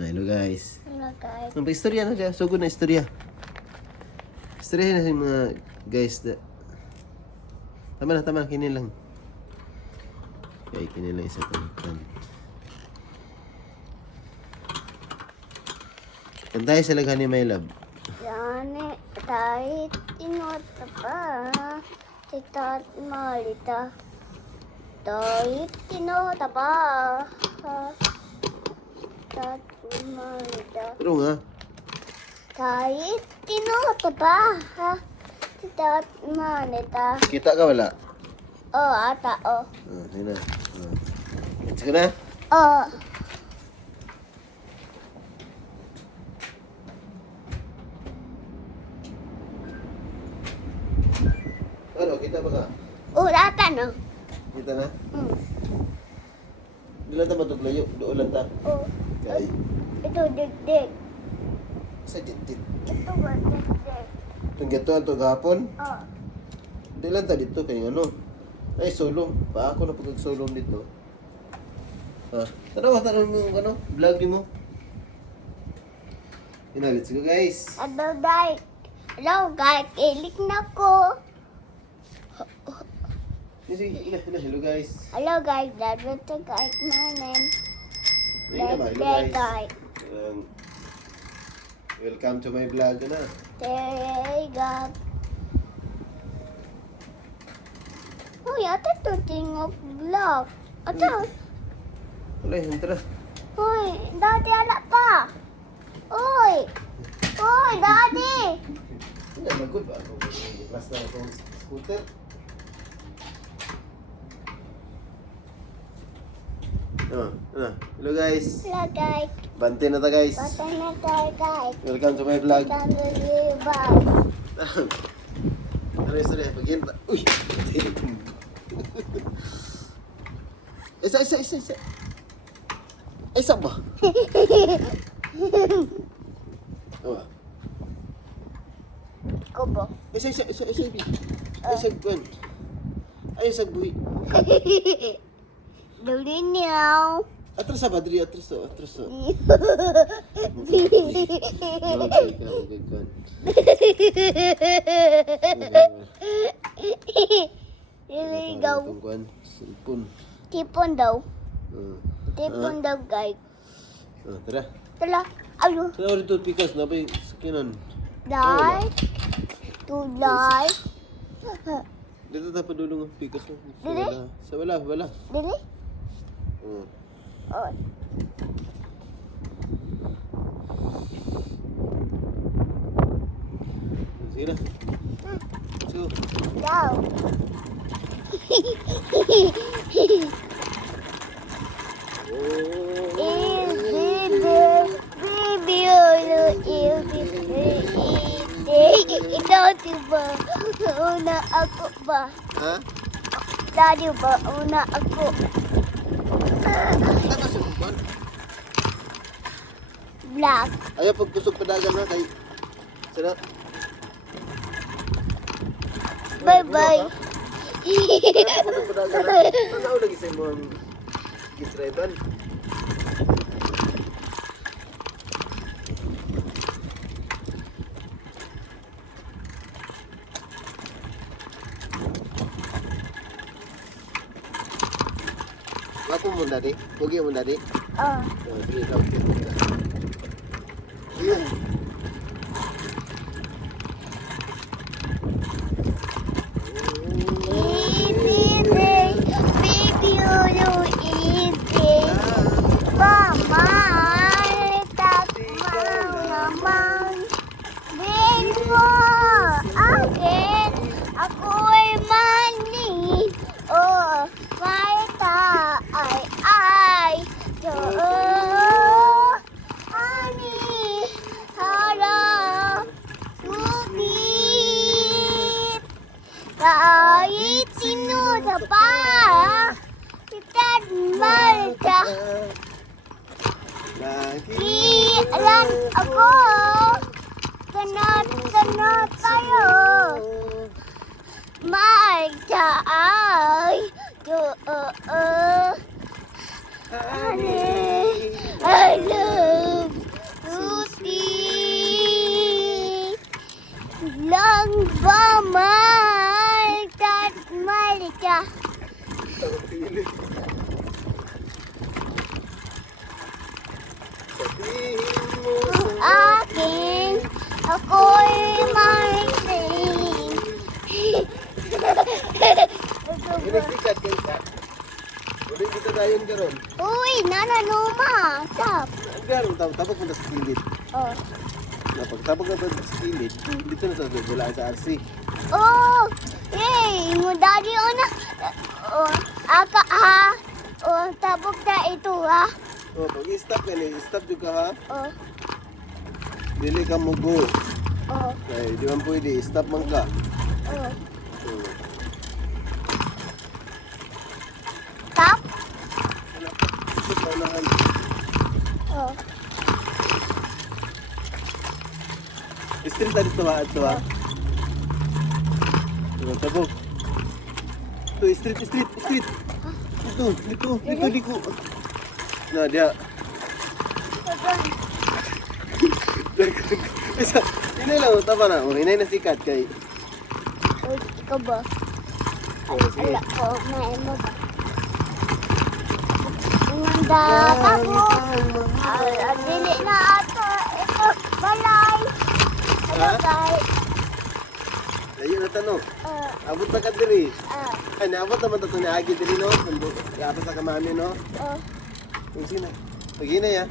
Hello guys. Hello guys. Ang istorya na siya. Sugod na istorya. Istorya na sa mga guys. Tama na. Kini lang. Okay, kini lang isa pang. Kantay sa laghan ni My Love. Yani, tayo tinota pa. Titat malita. Tayo tinota pa. Titat malita. Pero nga. Tayo tinota pa. Titat malita. Kita ka wala? Oh, ata, oh. Yun na. Sige na. Oh. Ano, kita ba ka? Oh, ata, no? Kita na? Hmm. Di lang ta matuglayo. Doon lang ta. Oh. Kay. Ito, dig-dig. Sa dit. Ito ba, dig-dig? Itong gato ang gahapon. Oh. Di lang ta dito kay ano. Ay, sulong. Pa ako na pagkagsulong dito. Ha? Tanawa mo yung ano, vlog ni mo. Yun na, let's go guys. Hello guys. Hello guys. Kilik na ko. Sige, hello guys. Hello guys. Dado to guys manen. Ayun na ba, hello guys. Welcome to my vlog na. Tega. Uy, ate to tingop vlog. Ate. Wala, tara. Uy, dati ala pa. Uy. Uy, dati. Hindi, magod ba ako? Plus na akong scooter. Hello guys. Hello guys. Bante na ta guys. Patay na tayo guys. Welcome to my vlog. Kami ba? Ano yung story? Pagyan ta. Uy! Isa. Isa ba? Ano ba? Kubo. Isa. Isa kwan. Ay, isa buhi. Duli niyaw. Atras ba? Dili, atras. Okay, kwan. Iligaw. Itong kwan. Cellphone. Tipon daw. Ah. Tipon daw guys. Tara. Tala. Ayun. Saan ako dito, Pikas? Nabay, sakinan. Light. Tulay. Dito tayo padulong ang Pikas. Dili? Sa wala. Dili? Oh. Oh. Sige na. Let's go. Daw. Ikaw diba? Una ako ba? Ha? Daddy ba? Una ako. Tama sa kwan. Black. Ayaw pagpusog padagan na kay... Sana? Bye-bye. Pagpusog padagan na. Tanaw lagi sa mo ang gisretan. Ako mo dari, pugi mo dari. Oh. Sige ka. Ayun. Kahit sino na pa, kita malta. Ilan ako, kanat tayo. Malta ay, honey, I love Dili. Sabihin mo sa Akin, ako'y mariting. Ginasikat kayo sa. Ulit kita dayon karon. Uy, nananuma. Tap. Ang garon tapos mo sa kilid. Oh. Napagtabog na sa kilid, dito na sa wala sa RC. Oh, yay! Mo daddy na. Oh, aka ha. Oh, tabog na ito ha. Oh, pag i-stop ka ni, stop juga ha. Oh, Dili ka mo go. oh, Ay, di man pwede, stop man ka. oh. Oh. Tap. Stop pa unahan. Oh, Street na dito ha, ito ha. Diba, tabog. Ito, street. Dito. Nah, dia. Isa, hinay lang, tama na. Oh, hinay na sikat kay. uy, ikaw ba? Oh, sige. Ala ko, may mo ba? Inganda ako. Dili na ato. Ito, balay. Hello, Ha? guys. Layo na tanong. Abot na ka diri. Ah, Ay, naabot naman ito ni Agi diri, no? Iapa sa kamami, no? oh, Kung sino. Pag hinay, ha?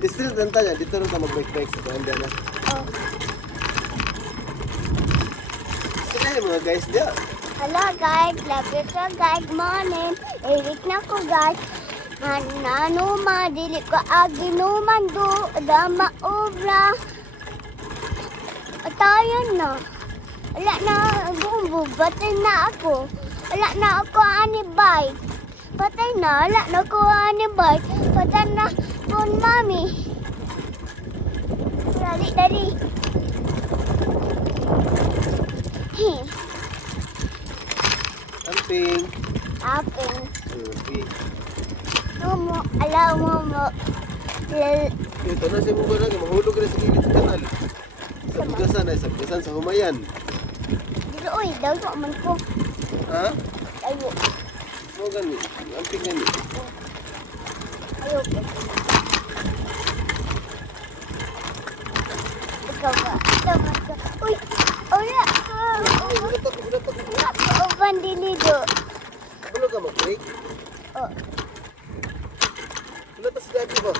Street lang tayo. Dito rin ka mag-bike-bike sa kanda na. oh. Sila yung mga guys dia. Hello guys, love you so guys, morning. Irik na ko guys. Nanuma, dili ko aginuman do, dama obra. Atayan na. Wala na, bumbu, batay na ako. Wala na ako anibay. Patay na, wala na ako anibay. Patay na pon mami. Dali. Heh. Amping. Apeng. Okay. Momo, ala momo. Ito na siya mong barang. Mahulog ka na sa gilid sa kanal. Sa bugasan sa humayan. Dito, uy, dago man ko. Ha? Ayo, Mo gani. Amping gani. ayo. Ikaw ba? Uy, wala ka. Wala ka, uban dinido. Ano ka mag-break? Oh. Wala ta si Daddy ba?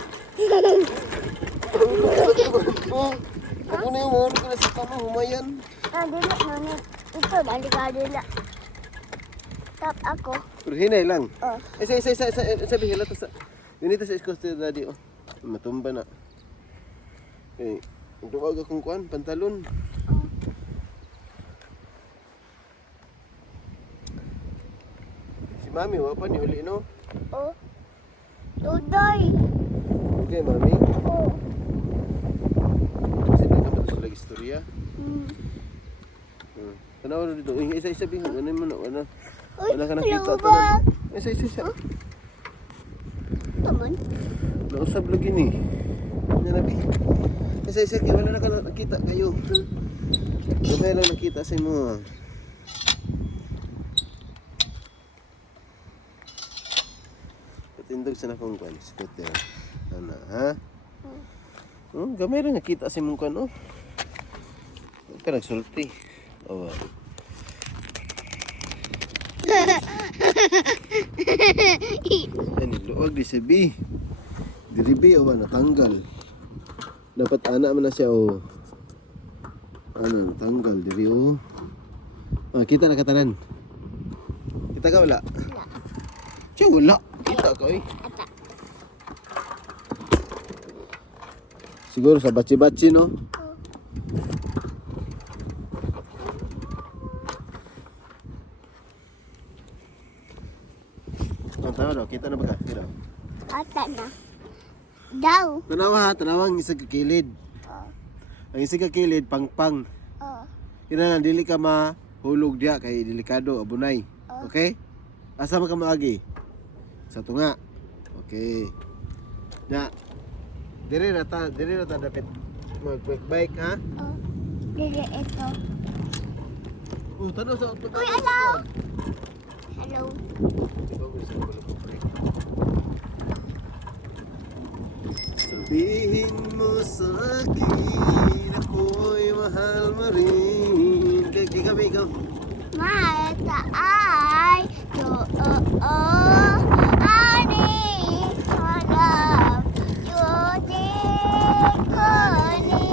Ako na yung mahulog ka na sa kama humayan. Dila, nani. Ito, dali ka dila. Tap ako. Pero hinay lang. Oh. Isa. Sabi hila ta sa... Ganito sa iskoste Daddy, oh. Matumba na. Eh, duwag akong kuan, pantalon. Si Mami, wapa ni uli, no? Oh. Tuday. Okay, Mami. Oh. Kasi nagkamat sa lagi istorya. Hmm. Tanaw na dito. Uy, isa bing. Ano mo na? Ano? Uy, Wala ka nakita. lubak. Isa. Taman. Nausap lagi ni. Yan na, Bi. Isa. Kaya wala na ka nakita kayo. Gamay lang nakita sa mo. Patindog sa nakong kwan. Scooter. Ano, ha? Gamay lang nakita sa mong kwan, oh. Huwag ka nagsulti. Oh, Ano, luwag di si B. Diri B, o natanggal. Dapat anak man na siya, o. Ano, natanggal. Diri, o. Ah, kita na katanan. Kita ka wala? Wala. Siya wala. Kita ka, eh. Ata. Siguro sa batsi-batsi, no? Ang tanaw daw, kita na ba ka? Kita. Ata na. Daw. Tanawa ha, tanawa ang isang kakilid. Oh. Ang isang kakilid, pang-pang. Oh. Kina lang, dili ka mahulog diya kay delikado, abunay. Okay? Asa man ka maagi? Sa tunga. Okay. Na, dire na ta dapat mag-bike ha? Oh. Dili ito. Tanaw sa Uy, alaw! Hello. Ikaw gusto ko lang mag-break. Sabihin mo sa akin, ako'y mahal mo rin. Kami ikaw. Mataay. Ani. Halap. Yudik ko ni.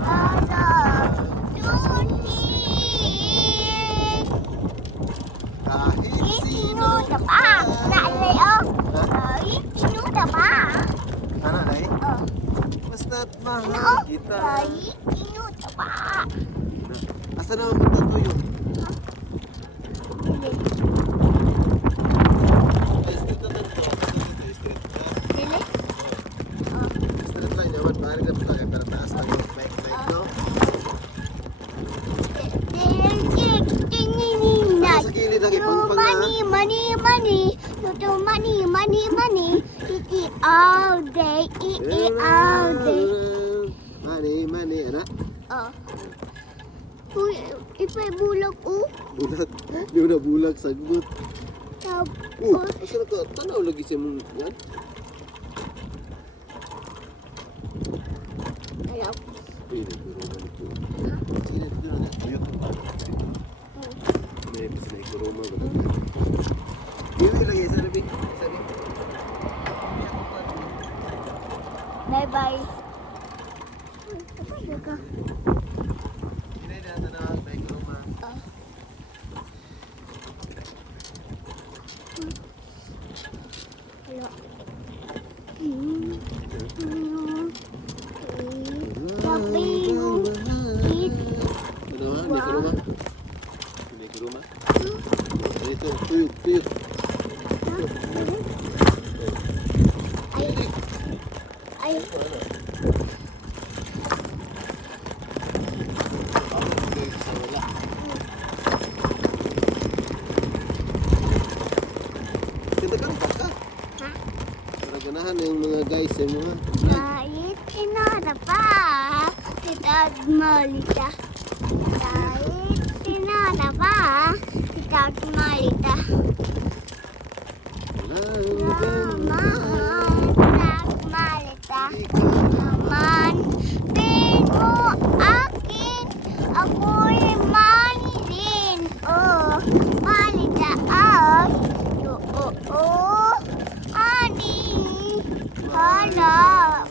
Halap. Yudik. Kahit sino Sino pa? Naalay oh. Sino pa? Ano na eh? Oh. Basta't Ano mahal oh? kita. Sino pa? Asa naman punta to yun? Dili? Oh. Street line naman, bahari na punta kayo, pero taas lang yung bike, no? Sa gilid lagi, pangpang na. Money. Eat all day, eat all day. Money, anak. Oh. Uy, ipay bulag Bulag. Di mo na bulag, sagbot. Tapos, Asa na ka? Tanaw lagi siya mong yan? ayaw. Uy, nagkuruma nito. Sige, dito na. Ayun. May episode na ikuruma. Iwi lagi, sabi. Bye-bye. Hindi na ito na, may ikuruma. Ayaw. Sabi mo, eat. Ano ha? May ikuruma? May ikuruma? Ito, tuyok. Ay, Kita-kanta ka. ha? Para ganahan yung mga guys yung mga Kahit sinara pa, kita malita. Kahit sinara pa, kita malita. Naman, pero akin, ako'y manilin. Oh, malita ay, ani, halap,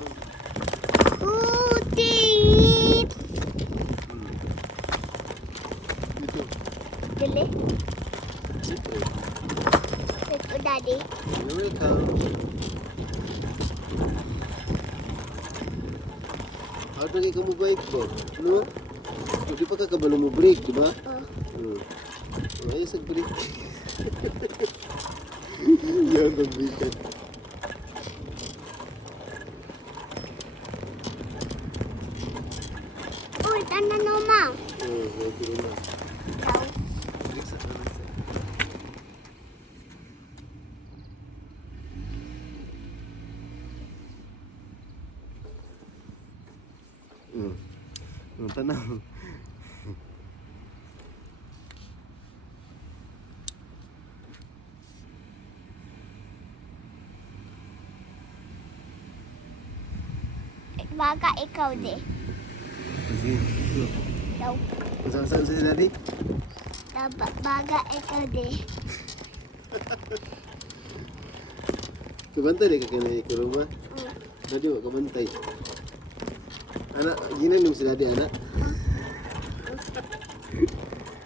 utit. Dito. Dili, Dito. ito daddy. You're welcome. How lagi kamu baik ko? No? Hindi pa ka kabalo mo break, di ba? Oh, Ayos sa break. Yan ang break. uy, tanan no ma. Okay na. Daw. Break sa kanan sa. Ang tanaw. Baka ikaw di. Sige. Daw. Saan sa daddy? Baga ikaw di. Kabantay ka kaya na ikuruma. Daddy, wag kabantay. Anak, ginanim si daddy, anak.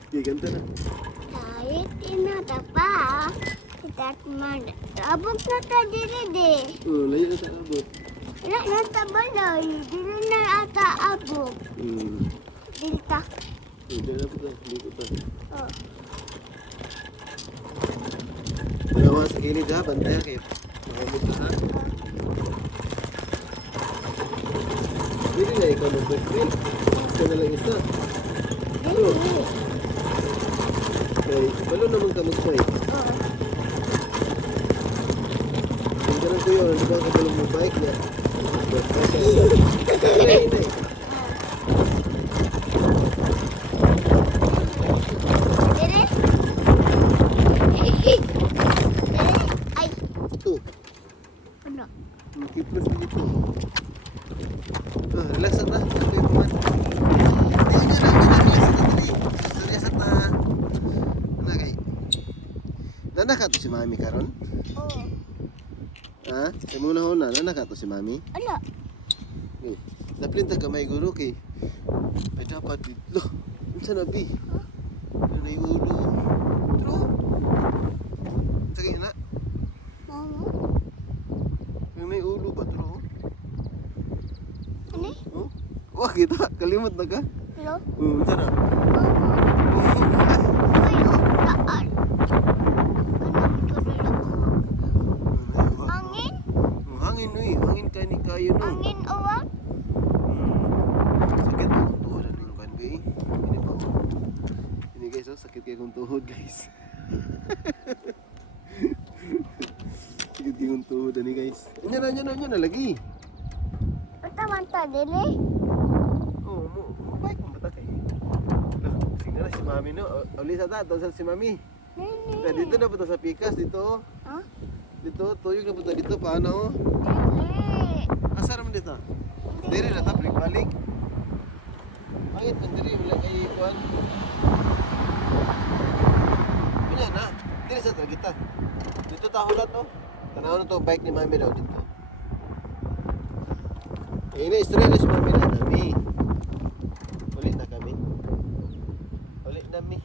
Giganta na. Kahit inatapa, kita man. Abot na ta diri di. Layo na sa abot. Wala na ta balay. Dili na ata abot. Dili ta. Hindi na po ka. Dito pa. Oh. Magawa sa gilid ha, bantay ha kayo. Makamit ka ha. Hindi na ikaw mag-birthday. Ito na lang isa. Dili. Okay, balo naman ka mag-bike. Oh. Hindi na ko yun, di ba ka balo mag-bike niya? Hindi. Dili. Relax na. Ito yung kuman. Relax na. Ano kay? Nanaka to si Mami karon? Oo. Ha? Simula ho na. Nanaka to si Mami? Ala. Naplinta ka may guro kay. Ay dapat dito. Unsa na bi? Ano yung ulo? Tro. Sige na. Mama. Yung may ulo ba tro? Ano? Oh? Wah kita kalimot na ka. Hello? Unsa na? Uy, daan. Ano ito rin ako? Angin? Hangin uy, hangin ka ni kayo no. Angin uwak? Sakit ang tuhod ng kan gay. Ini pa. Ini guys, oh, sakit kay kong tuhod guys. Sakit kay kong tuhod ani guys. Nya na lagi. Pertama dili. Oh, mo bike mo bata kay. Lah, sino na si Mami no? Uli sa ta, doon sa si Mami. Dili. Dito na punta sa Pikas dito. Ha? Dito, tuyog na punta dito paano? Dili. Asar man dito. Diri na ta balik. Pangit man diri wala kay kuan. Kunya na. Diri sa kita. Dito ta hulat to. Tanaw na to bike ni Mami daw dito. Ini istri na si Mami na nami. Ulit na kami. Ulit na mi.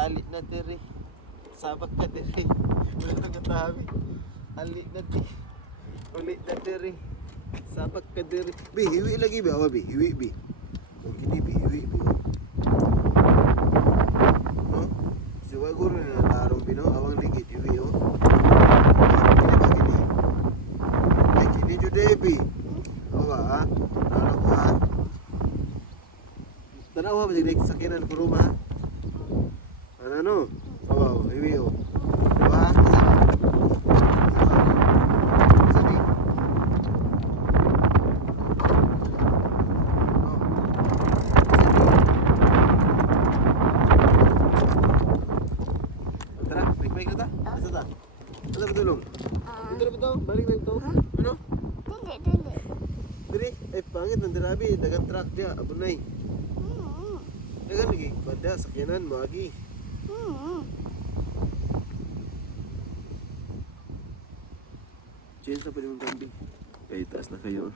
Alit na diri. Sabak ka diri. Wala na katabi. Alit na di. Ulit na diri. Sabak ka diri. Bi, hiwi lagi bi. Awa bi, hiwi bi. Huwag kini bi, hiwi bi. No? Si Waguro na natarong bi, no? Awang ligid, hiwi, oh. Kini ba kini? Ay, kini jude bi. Awa, ha? Ano ko, ha? Tanaw ha, masig na sakinan ko ruma, ha? Ano, no? Awa, hiwi, oh. Diba, ha? Sabi. Tara, baik-baik na ta. Asa ta? Asa ba tulong? Ito na ba to? Balik na ito. Ano? Dili. Diri, ay pangit ng dirabi. Dagang truck dia, abunay. Dagan lagi, banda, sakyanan, magi. Change na pa yung kambing. Ay, taas na kayo.